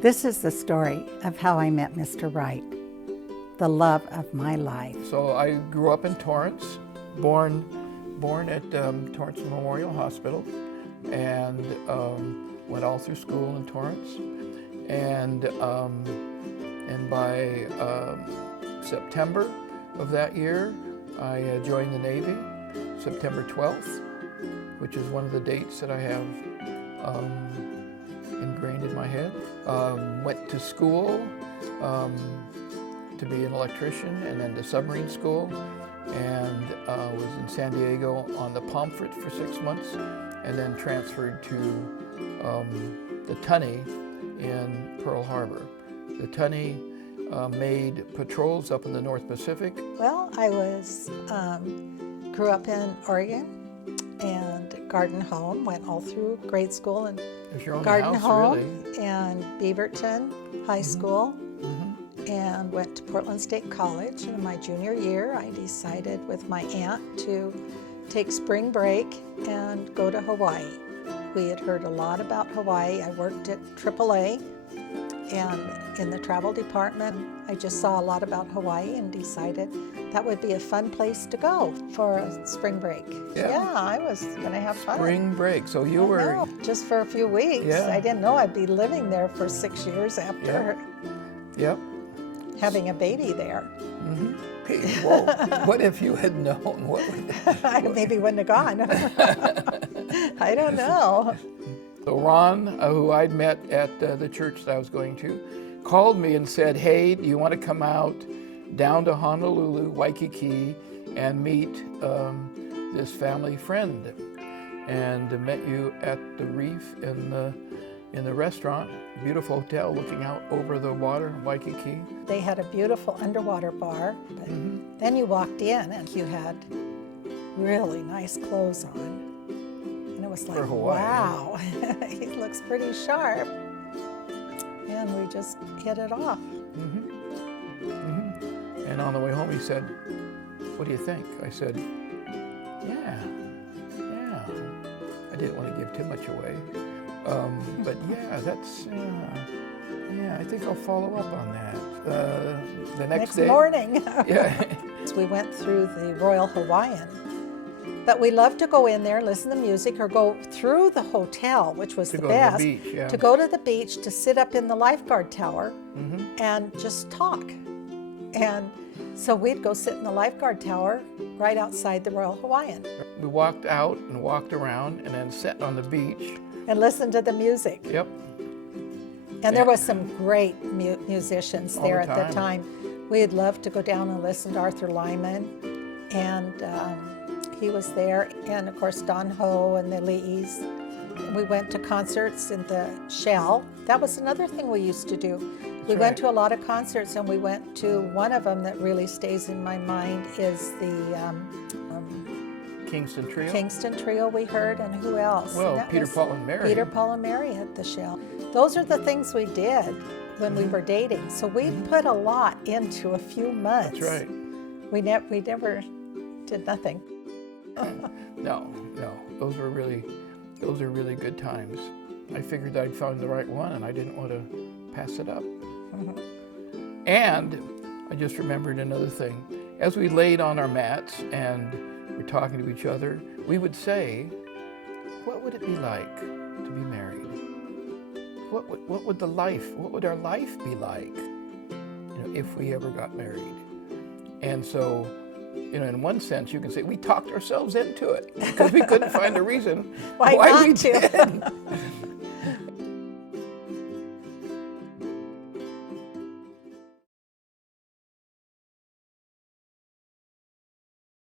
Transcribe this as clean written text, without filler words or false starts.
This is the story of how I met Mr. Wright, the love of my life. So I grew up in Torrance, born at Torrance Memorial Hospital, and went all through school in Torrance. And by September of that year, I joined the Navy, September 12th, which is one of the dates that I have ingrained in my head. Went to school to be an electrician, and then to submarine school, and was in San Diego on the Pomfret for 6 months, and then transferred to the Tunny in Pearl Harbor. The Tunny made patrols up in the North Pacific. Well, I grew up in Oregon and Garden Home, went all through grade school and Garden Home, really. And Beaverton High School, and went to Portland State College. And in my junior year, I decided with my aunt to take spring break and go to Hawaii. We had heard a lot about Hawaii. I worked at AAA, and in the travel department, I just saw a lot about Hawaii and decided that would be a fun place to go for a spring break. Yeah, I was going to have fun. Spring break. So you were... just for a few weeks. Yeah. I didn't know I'd be living there for 6 years after having a baby there. Hey, whoa. What if you had known? What would... I maybe wouldn't have gone. I don't know. So Ron, who I'd met at the church that I was going to, called me and said, hey, do you want to come out down to Honolulu, Waikiki, and meet this family friend? And met you at the Reef in the restaurant, beautiful hotel looking out over the water in Waikiki. They had a beautiful underwater bar, but then you walked in and you had really nice clothes on. And it was like, wow, he looks pretty sharp. And we just hit it off. And on the way home he said, what do you think? I said, yeah. I didn't want to give too much away. But I think I'll follow up on that. The next day. Morning. Yeah. We went through the Royal Hawaiian. But we loved to go in there, listen to music, or go through the hotel, which was the best. To the beach, yeah. To go to the beach, to sit up in the lifeguard tower and just talk. And so we'd go sit in the lifeguard tower right outside the Royal Hawaiian. We walked out and walked around and then sat on the beach. And listened to the music. Yep. And there was some great musicians there at the time. We'd love to go down and listen to Arthur Lyman. And he was there, and of course Don Ho and the Lees. We went to concerts in the Shell. That was another thing we used to do. We went to a lot of concerts, and we went to one of them that really stays in my mind is the Kingston Trio. Kingston Trio we heard, and who else? Well, Peter, Paul, and Mary. Peter, Paul, and Mary at the Shell. Those are the things we did when we were dating. So we put a lot into a few months. That's right. We never did nothing. No, those are really good times. I figured I'd found the right one, and I didn't want to pass it up. And I just remembered another thing. As we laid on our mats and we're talking to each other, we would say, what would it be like to be married? What would our life be like, if we ever got married? And so, in one sense, you can say we talked ourselves into it because we couldn't find a reason why we did.